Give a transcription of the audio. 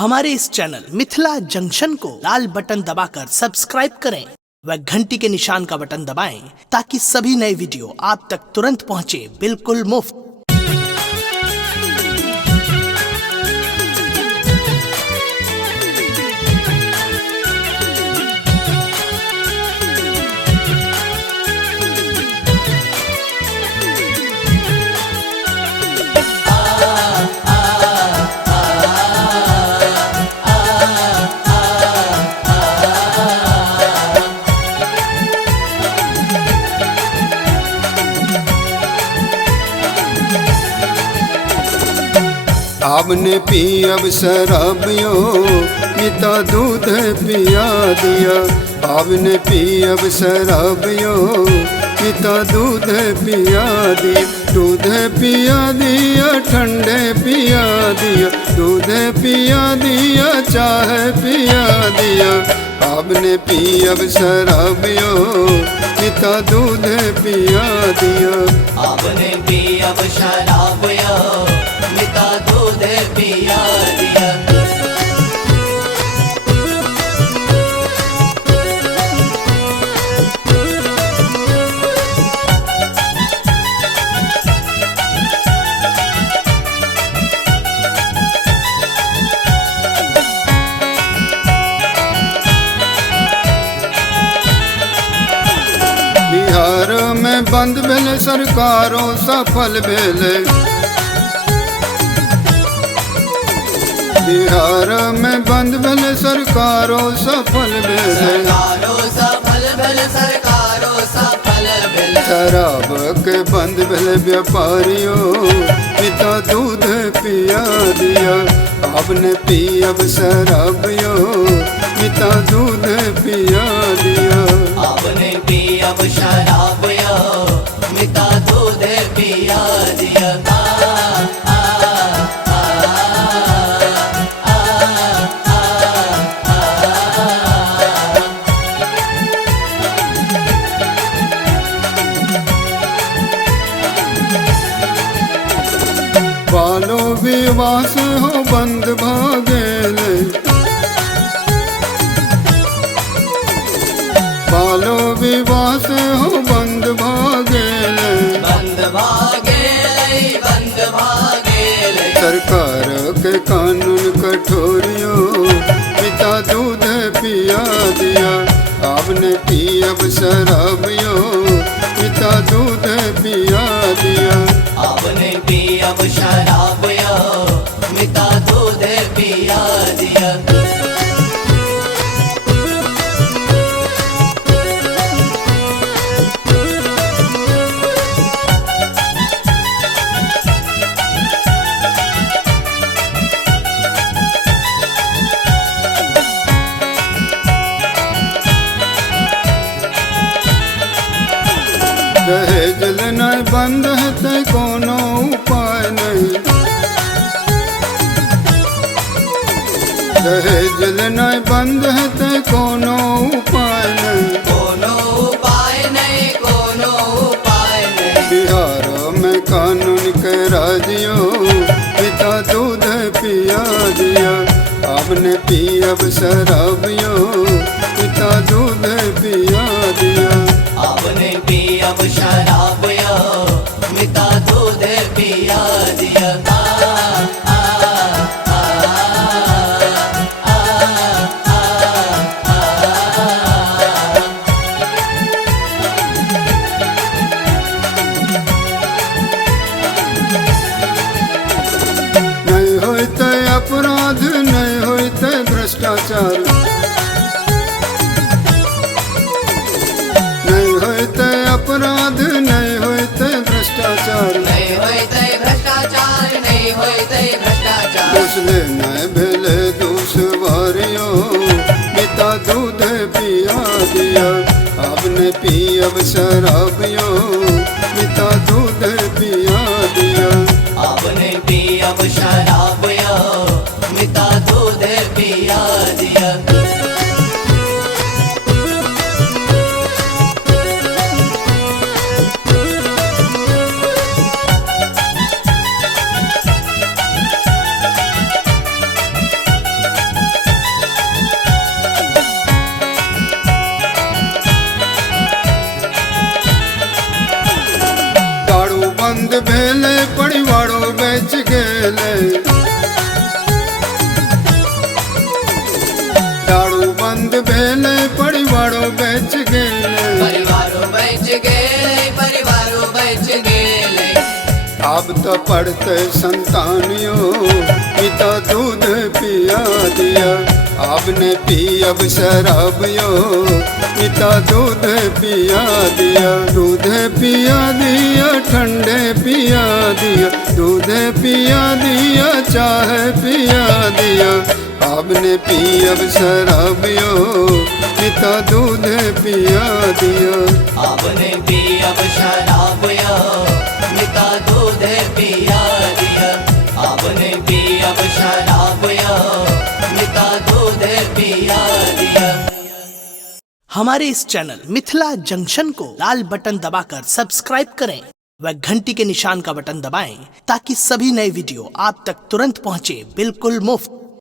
हमारे इस channel Mithila junction को लाल बटन दबाकर सब्सक्राइब करें व घंटी के निशान का बटन दबाएं ताकि सभी नए वीडियो आप तक तुरंत पहुंचे बिल्कुल मुफ्त। आपने पी अब शराबियो पिता दूध पिया दिया। आपने पी अब शराबियो पिता दूध पिया दिया। दूध पिया दिया ठंडे पिया दिया। दूध पिया दिया चाय पिया दिया। आपने पी अब शराबियो पिता दूध पिया दिया। आपने पी अब शराबियो पिता दूध पिया दिया। बिहार में बंद भेले सरकारों सफल भेले। बिहार में बंद भेले सरकारों सफल भेले। सरकारों सफल भेले सरकारों सफल भेले। शराब के बंद भेले व्यापारियों पिता दूध पिया दिया। आपने पी अब शराबियो पिता दूध पिया दिया। आपने पी अब शराबियो पिता दूध पिया दिया। बालो विवास हो बंद भागेले। बालो विवास हो बंद भागेले। बंद भागेले बंद भागेले। सरकार के कानून कठोरियो पिता दूध पिया दिया। आपने पी अब शराबियो पिता दूध पिया दिया। आपने पी अब शराबियो पिता दूध पिया दिया। दहेज लेना बंद है ते कोनो उपाय नहीं। दहेज लेना बंद है ते कोनो उपाय नहीं। कोनो उपाय नहीं कोनो उपाय नहीं। बिहार में कानून के राजियों पिता दूध पिया दिया। आपने पी अब शराबियो पिता दूध पिया दिया। आपने पी अब शराबियो पिता दूध पिया दिया। नहीं होते अपराध नहीं होते भ्रष्टाचार। नहीं होते अपराध नहीं होते भ्रष्टाचार। नहीं होते भ्रष्टाचार नहीं होते भ्रष्टाचार। दूसरे न भेले दूसवारियो पिता दूध पिया दिया। आपने पी अब शराबियो पिता दूध पिया दिया। आपने पी अब शराबियो पिता दूध पिया दिया। भेले दारू बंद भेले परिवारों बेच गेले परिवारों बच गेले परिवारों बच गेले अब तो पढ़ते संतानियों पिता दूध पिया दिया आपने पी अब शराबियो पिता दूध पिया दिया दूध पिया दिया ठंडे पिया दिया दूध पिया दिया चाय पिया दिया आपने पी अब शराबियो पिता दूध पिया दिया आपने पी अब शराब या पिता दूध पिया दिया आपने पी अब शराब या पिता दूध पिया दिया। हमारे इस चैनल मिथिला जंक्शन को लाल बटन दबाकर सब्सक्राइब करें व घंटी के निशान का बटन दबाएं ताकि सभी नए वीडियो आप तक तुरंत पहुंचे बिल्कुल मुफ्त।